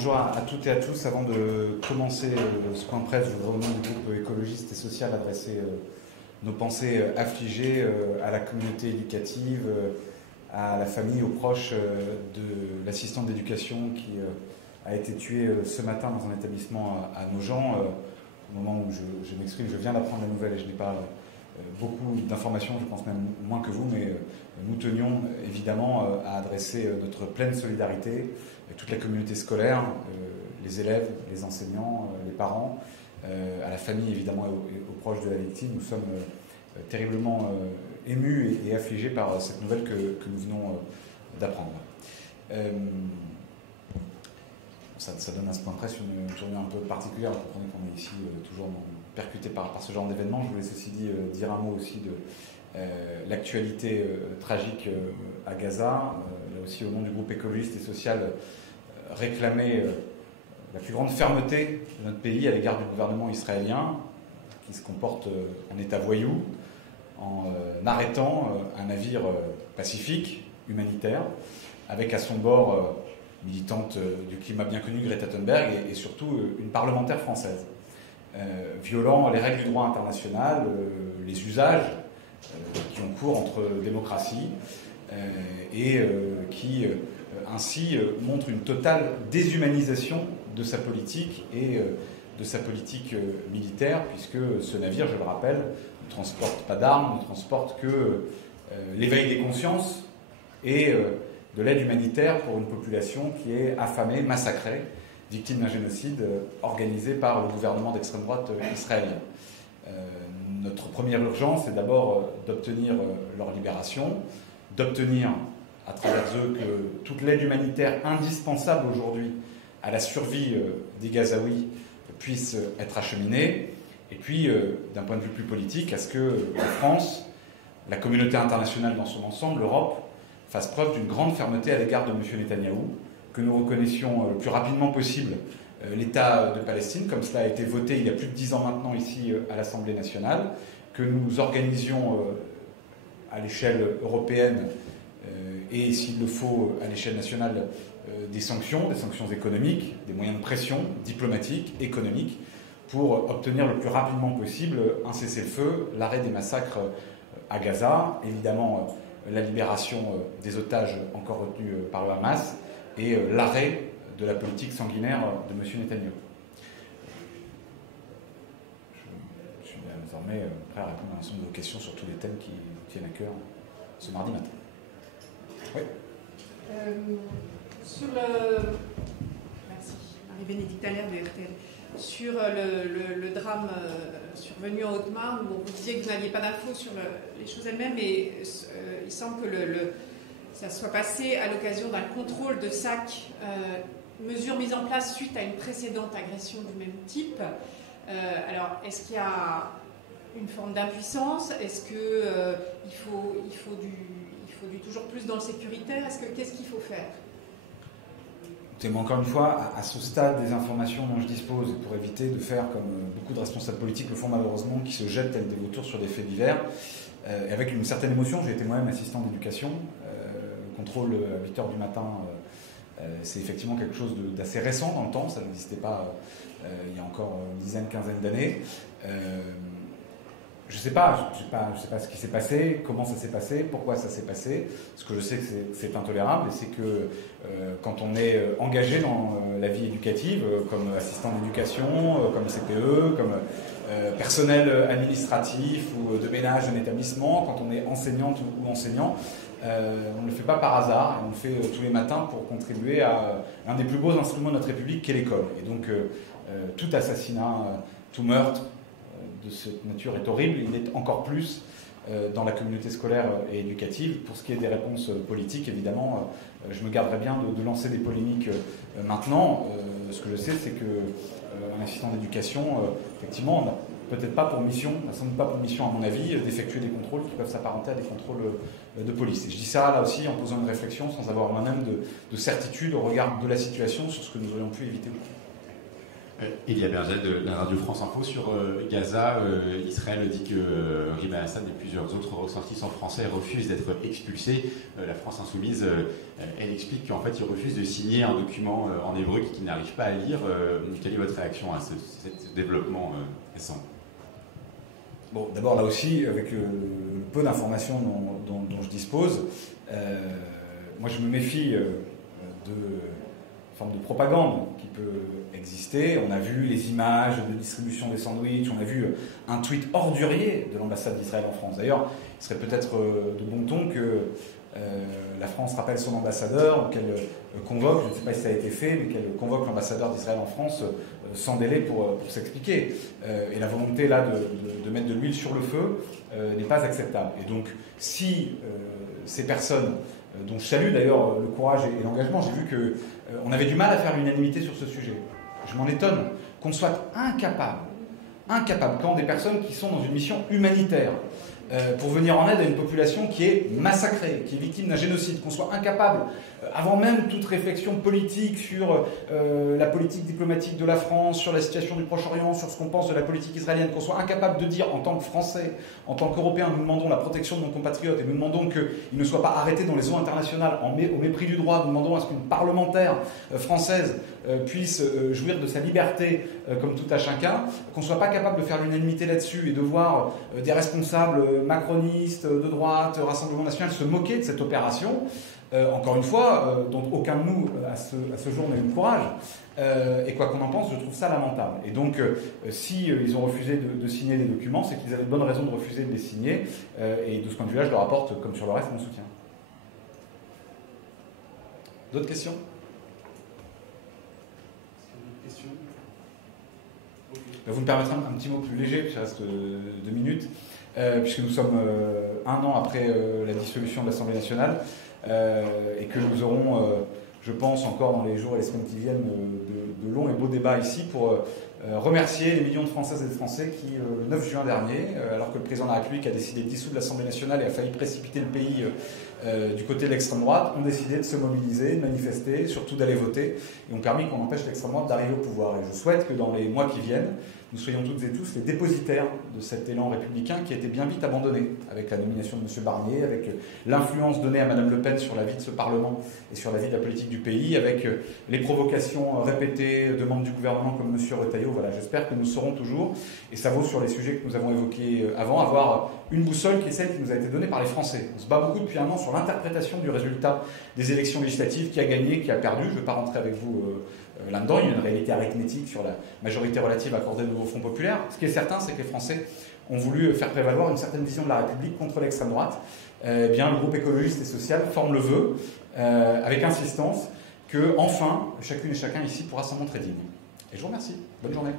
Bonjour à toutes et à tous. Avant de commencer ce point de presse, je voudrais au nom du groupe écologiste et social adresser nos pensées affligées à la communauté éducative, à la famille, aux proches de l'assistante d'éducation qui a été tuée ce matin dans un établissement à Nogent. Au moment où je m'exprime, je viens d'apprendre la nouvelle et je n'ai pas beaucoup d'informations, je pense même moins que vous, mais nous tenions évidemment à adresser notre pleine solidarité à toute la communauté scolaire, les élèves, les enseignants, les parents, à la famille évidemment et aux proches de la victime. Nous sommes terriblement émus et affligés par cette nouvelle que nous venons d'apprendre. Ça donne à ce point de presse une tournure un peu particulière. Vous comprenez qu'on est ici toujours percuté par ce genre d'événement. Je voulais ceci dit dire un mot aussi de l'actualité tragique à Gaza. Là aussi, au nom du groupe écologiste et social, réclamer la plus grande fermeté de notre pays à l'égard du gouvernement israélien, qui se comporte en état voyou, en arrêtant un navire pacifique, humanitaire, avec à son bord militante du climat bien connu, Greta Thunberg, et surtout une parlementaire française, violant les règles du droit international, les usages qui ont cours entre démocraties, et qui ainsi montre une totale déshumanisation de sa politique et de sa politique militaire, puisque ce navire, je le rappelle, ne transporte pas d'armes, ne transporte que l'éveil des consciences et de l'aide humanitaire pour une population qui est affamée, massacrée, victime d'un génocide organisé par le gouvernement d'extrême droite israélien. Notre première urgence est d'abord d'obtenir leur libération, d'obtenir à travers eux que toute l'aide humanitaire indispensable aujourd'hui à la survie des Gazaouis puisse être acheminée, et puis d'un point de vue plus politique, à ce que la France, la communauté internationale dans son ensemble, l'Europe, fasse preuve d'une grande fermeté à l'égard de M. Netanyahou, que nous reconnaissions le plus rapidement possible l'État de Palestine, comme cela a été voté il y a plus de 10 ans maintenant ici à l'Assemblée nationale, que nous organisions à l'échelle européenne et, s'il le faut, à l'échelle nationale, des sanctions économiques, des moyens de pression diplomatiques, économiques, pour obtenir le plus rapidement possible un cessez-le-feu, l'arrêt des massacres à Gaza, évidemment la libération des otages encore retenus par le Hamas et l'arrêt de la politique sanguinaire de M. Netanyahou. Je suis désormais prêt à répondre à l'ensemble de vos questions sur tous les thèmes qui tiennent à cœur ce mardi matin. Oui. Sur le... Merci. Marie-Bénédicte Allaire de RTL. Sur le drame survenu en Haute-Marne, où vous disiez que vous n'aviez pas d'infos sur les choses elles-mêmes, et il semble que ça soit passé à l'occasion d'un contrôle de sacs, mesure mise en place suite à une précédente agression du même type. Alors, est-ce qu'il y a une forme d'impuissance? Est-ce qu'il faut du toujours plus dans le sécuritaire? Qu'est-ce qu'il faut faire? Encore une fois, à ce stade des informations dont je dispose, pour éviter de faire comme beaucoup de responsables politiques le font malheureusement, qui se jettent tels des vautours sur des faits divers, et avec une certaine émotion. J'ai été moi-même assistant d'éducation. Le contrôle à 8h du matin, c'est effectivement quelque chose d'assez récent dans le temps. Ça n'existait pas il y a encore une dizaine, quinzaine d'années. Je ne sais pas ce qui s'est passé, comment ça s'est passé, pourquoi ça s'est passé. Ce que je sais, que c'est intolérable, et c'est que quand on est engagé dans la vie éducative, comme assistant d'éducation, comme CPE, comme personnel administratif ou de ménage d'un établissement, quand on est enseignante ou enseignant, on ne le fait pas par hasard, et on le fait tous les matins pour contribuer à l'un des plus beaux instruments de notre République qu'est l'école. Et donc tout assassinat, tout meurtre de cette nature est horrible. Il est encore plus dans la communauté scolaire et éducative. Pour ce qui est des réponses politiques, évidemment, je me garderai bien de lancer des polémiques maintenant. Ce que je sais, c'est qu'un assistant d'éducation, effectivement, n'a peut-être pas pour mission, n'a sans doute pas pour mission, à mon avis, d'effectuer des contrôles qui peuvent s'apparenter à des contrôles de police. Et je dis ça là aussi en posant une réflexion sans avoir moi-même de certitude au regard de la situation sur ce que nous aurions pu éviter. Elia Bergel de la radio France Info sur Gaza. Israël dit que Rima Hassan et plusieurs autres ressortissants français refusent d'être expulsés. La France Insoumise, elle explique qu'en fait, ils refusent de signer un document en hébreu qu'ils n'arrivent pas à lire. Quelle est votre réaction à ce développement récent ? Bon, d'abord, là aussi, avec le peu d'informations dont je dispose, moi je me méfie de forme de propagande qui peut exister. On a vu les images de distribution des sandwichs, on a vu un tweet ordurier de l'ambassade d'Israël en France. D'ailleurs, il serait peut-être de bon ton que la France rappelle son ambassadeur, ou qu'elle convoque, je ne sais pas si ça a été fait, mais qu'elle convoque l'ambassadeur d'Israël en France sans délai pour s'expliquer. Et la volonté là de mettre de l'huile sur le feu n'est pas acceptable. Et donc, si ces personnes, dont je salue d'ailleurs le courage et l'engagement, j'ai vu qu'on avait du mal à faire l'unanimité sur ce sujet. Je m'en étonne qu'on soit incapable, quand des personnes qui sont dans une mission humanitaire, pour venir en aide à une population qui est massacrée, qui est victime d'un génocide, qu'on soit incapable, avant même toute réflexion politique sur la politique diplomatique de la France, sur la situation du Proche-Orient, sur ce qu'on pense de la politique israélienne, qu'on soit incapable de dire en tant que Français, en tant qu'Européens, nous demandons la protection de nos compatriotes et nous demandons qu'ils ne soient pas arrêtés dans les eaux internationales au mépris du droit, nous demandons à ce qu'une parlementaire française puisse jouir de sa liberté comme tout à chacun, qu'on ne soit pas capable de faire l'unanimité là-dessus et de voir des responsables macronistes, de droite, Rassemblement national se moquer de cette opération, encore une fois, dont aucun de nous à ce jour n'a eu le courage, et quoi qu'on en pense, je trouve ça lamentable. Et donc, si ils ont refusé de signer les documents, c'est qu'ils avaient de bonnes raisons de refuser de les signer, et de ce point de vue-là, je leur apporte, comme sur le reste, mon soutien. D'autres questions ? Vous me permettrez un petit mot plus léger, puisqu'il reste 2 minutes, puisque nous sommes 1 an après la dissolution de l'Assemblée nationale, et que nous aurons, je pense, encore dans les jours et les semaines qui viennent, de longs et beaux débats ici pour remercier les millions de Françaises et de Français qui, le 9 juin dernier, alors que le président de la République a décidé de dissoudre l'Assemblée nationale et a failli précipiter le pays du côté de l'extrême droite, ont décidé de se mobiliser, de manifester, surtout d'aller voter, et ont permis qu'on empêche l'extrême droite d'arriver au pouvoir. Et je souhaite que dans les mois qui viennent, nous soyons toutes et tous les dépositaires de cet élan républicain qui a été bien vite abandonné avec la nomination de M. Barnier, avec l'influence donnée à Mme Le Pen sur la vie de ce Parlement et sur la vie de la politique du pays, avec les provocations répétées de membres du gouvernement comme M. Retailleau. Voilà, j'espère que nous saurons toujours, et ça vaut sur les sujets que nous avons évoqués avant, avoir une boussole qui est celle qui nous a été donnée par les Français. On se bat beaucoup depuis 1 an sur l'interprétation du résultat des élections législatives, qui a gagné, qui a perdu. Je ne vais pas rentrer avec vous là-dedans, il y a une réalité arithmétique sur la majorité relative accordée au nouveau Front populaire. Ce qui est certain, c'est que les Français ont voulu faire prévaloir une certaine vision de la République contre l'extrême droite. Bien, le groupe écologiste et social forme le vœu, avec insistance, que enfin, chacune et chacun ici pourra s'en montrer digne. Et je vous remercie. Bonne journée.